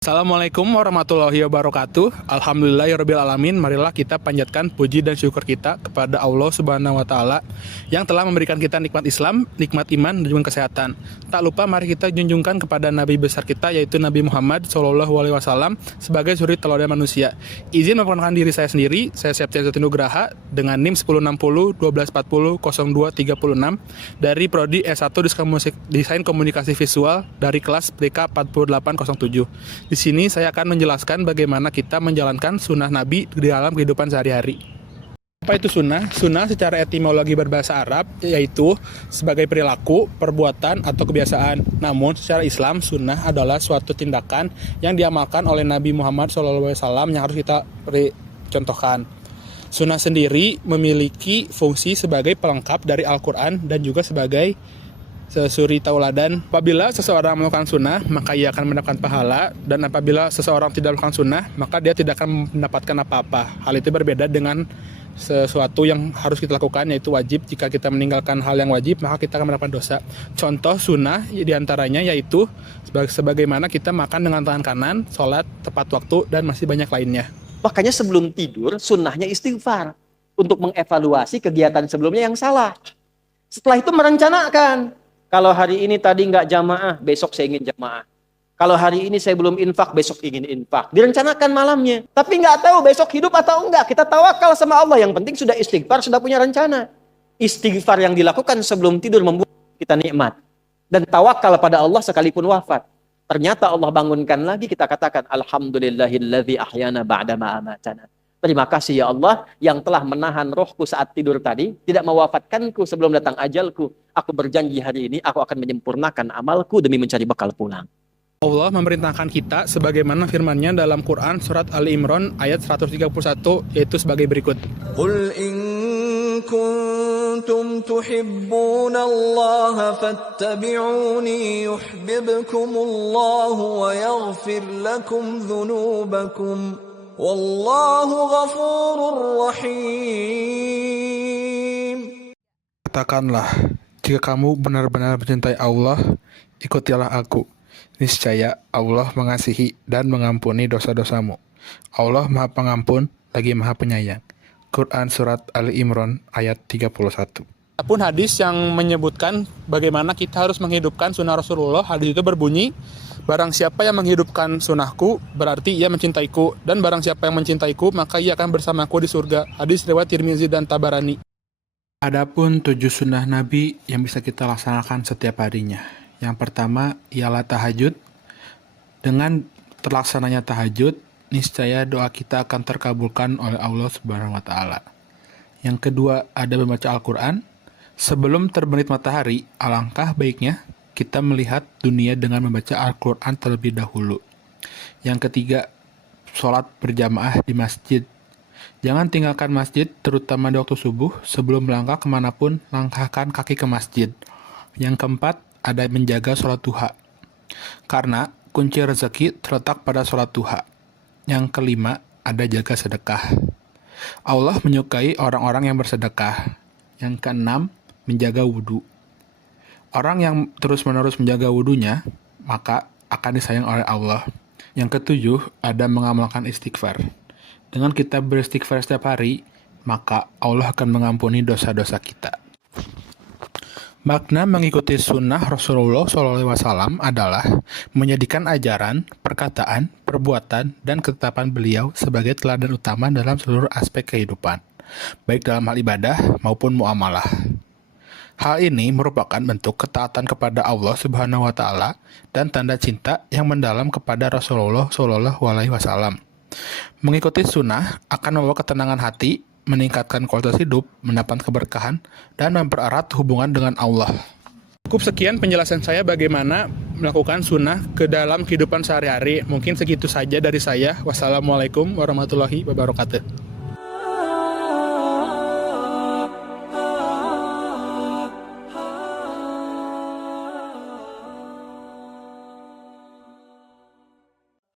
Assalamualaikum warahmatullahi wabarakatuh. Alhamdulillahirabbil alamin. Marilah kita panjatkan puji dan syukur kita kepada Allah Subhanahu wa taala yang telah memberikan kita nikmat Islam, nikmat iman dan juga kesehatan. Tak lupa mari kita junjungkan kepada nabi besar kita yaitu Nabi Muhammad Shallallahu alaihi wasallam sebagai suri teladan manusia. Izin memperkenalkan diri saya sendiri, saya Septian Nugraha dengan NIM 1060 1240 0236 dari prodi S1 Desain Komunikasi Visual dari kelas PDK 4807. Di sini saya akan menjelaskan bagaimana kita menjalankan sunnah Nabi di dalam kehidupan sehari-hari. Apa itu sunnah? Sunnah secara etimologi berbahasa Arab yaitu sebagai perilaku, perbuatan, atau kebiasaan. Namun secara Islam, sunnah adalah suatu tindakan yang diamalkan oleh Nabi Muhammad SAW yang harus kita contohkan. Sunnah sendiri memiliki fungsi sebagai pelengkap dari Al-Quran dan juga sebagai suri tauladan. Apabila seseorang melakukan sunnah, maka ia akan mendapatkan pahala, dan apabila seseorang tidak melakukan sunnah, maka dia tidak akan mendapatkan apa-apa. Hal itu berbeda dengan sesuatu yang harus kita lakukan, yaitu wajib. Jika kita meninggalkan hal yang wajib, maka kita akan mendapatkan dosa. Contoh sunnah diantaranya yaitu sebagaimana kita makan dengan tangan kanan, sholat tepat waktu, dan masih banyak lainnya. Makanya sebelum tidur, sunnahnya istighfar untuk mengevaluasi kegiatan sebelumnya yang salah. Setelah itu merencanakan. Kalau hari ini tadi nggak jamaah, besok saya ingin jamaah. Kalau hari ini saya belum infak, besok ingin infak. Direncanakan malamnya. Tapi nggak tahu besok hidup atau enggak. Kita tawakal sama Allah. Yang penting sudah istighfar, sudah punya rencana. Istighfar yang dilakukan sebelum tidur membuat kita nikmat. Dan tawakal pada Allah sekalipun wafat. Ternyata Allah bangunkan lagi, kita katakan, Alhamdulillahilladzi ahyana ba'dama amatana. Terima kasih ya Allah yang telah menahan rohku saat tidur tadi, tidak mewafatkanku sebelum datang ajalku. Aku berjanji hari ini aku akan menyempurnakan amalku demi mencari bekal pulang. Allah memerintahkan kita sebagaimana firman-Nya dalam Quran surat Ali Imran ayat 131 yaitu sebagai berikut. Qul in kuntum tuhibbunallaha fattabi'uni yuhibbukumullahu wa yaghfir lakum dzunubakum. Wallahu ghafurur rahim. Katakanlah, jika kamu benar-benar mencintai Allah, ikutilah aku. Niscaya Allah mengasihi dan mengampuni dosa-dosamu. Allah Maha Pengampun lagi Maha Penyayang. Quran Surat Ali Imran ayat 31. Adapun hadis yang menyebutkan bagaimana kita harus menghidupkan sunnah Rasulullah, hadis itu berbunyi, barang siapa yang menghidupkan sunnahku, berarti ia mencintaiku. Dan barang siapa yang mencintaiku, maka ia akan bersamaku di surga. Hadis riwayat Tirmizi dan Tabarani. Adapun 7 sunnah Nabi yang bisa kita laksanakan setiap harinya. Yang pertama ialah tahajud. Dengan terlaksananya tahajud, niscaya doa kita akan terkabulkan oleh Allah Subhanahu wa taala. Yang kedua ada membaca Al-Quran. Sebelum terbit matahari, alangkah baiknya kita melihat dunia dengan membaca Al-Quran terlebih dahulu. Yang ketiga, sholat berjamaah di masjid. Jangan tinggalkan masjid, terutama di waktu subuh. Sebelum melangkah kemanapun, langkahkan kaki ke masjid. Yang keempat, ada menjaga sholat duha. Karena kunci rezeki terletak pada sholat duha. Yang kelima, ada jaga sedekah. Allah menyukai orang-orang yang bersedekah. Yang keenam, menjaga wudhu. Orang yang terus-menerus menjaga wudhunya, maka akan disayang oleh Allah. Yang ketujuh, ada mengamalkan istighfar. Dengan kita beristighfar setiap hari, maka Allah akan mengampuni dosa-dosa kita. Makna mengikuti sunnah Rasulullah SAW adalah menjadikan ajaran, perkataan, perbuatan, dan ketetapan beliau sebagai teladan utama dalam seluruh aspek kehidupan, baik dalam hal ibadah maupun muamalah. Hal ini merupakan bentuk ketaatan kepada Allah Subhanahu wa taala dan tanda cinta yang mendalam kepada Rasulullah Shallallahu alaihi wasallam. Mengikuti sunnah akan membawa ketenangan hati, meningkatkan kualitas hidup, mendapat keberkahan, dan mempererat hubungan dengan Allah. Cukup sekian penjelasan saya bagaimana melakukan sunnah ke dalam kehidupan sehari-hari. Mungkin segitu saja dari saya. Wassalamualaikum warahmatullahi wabarakatuh.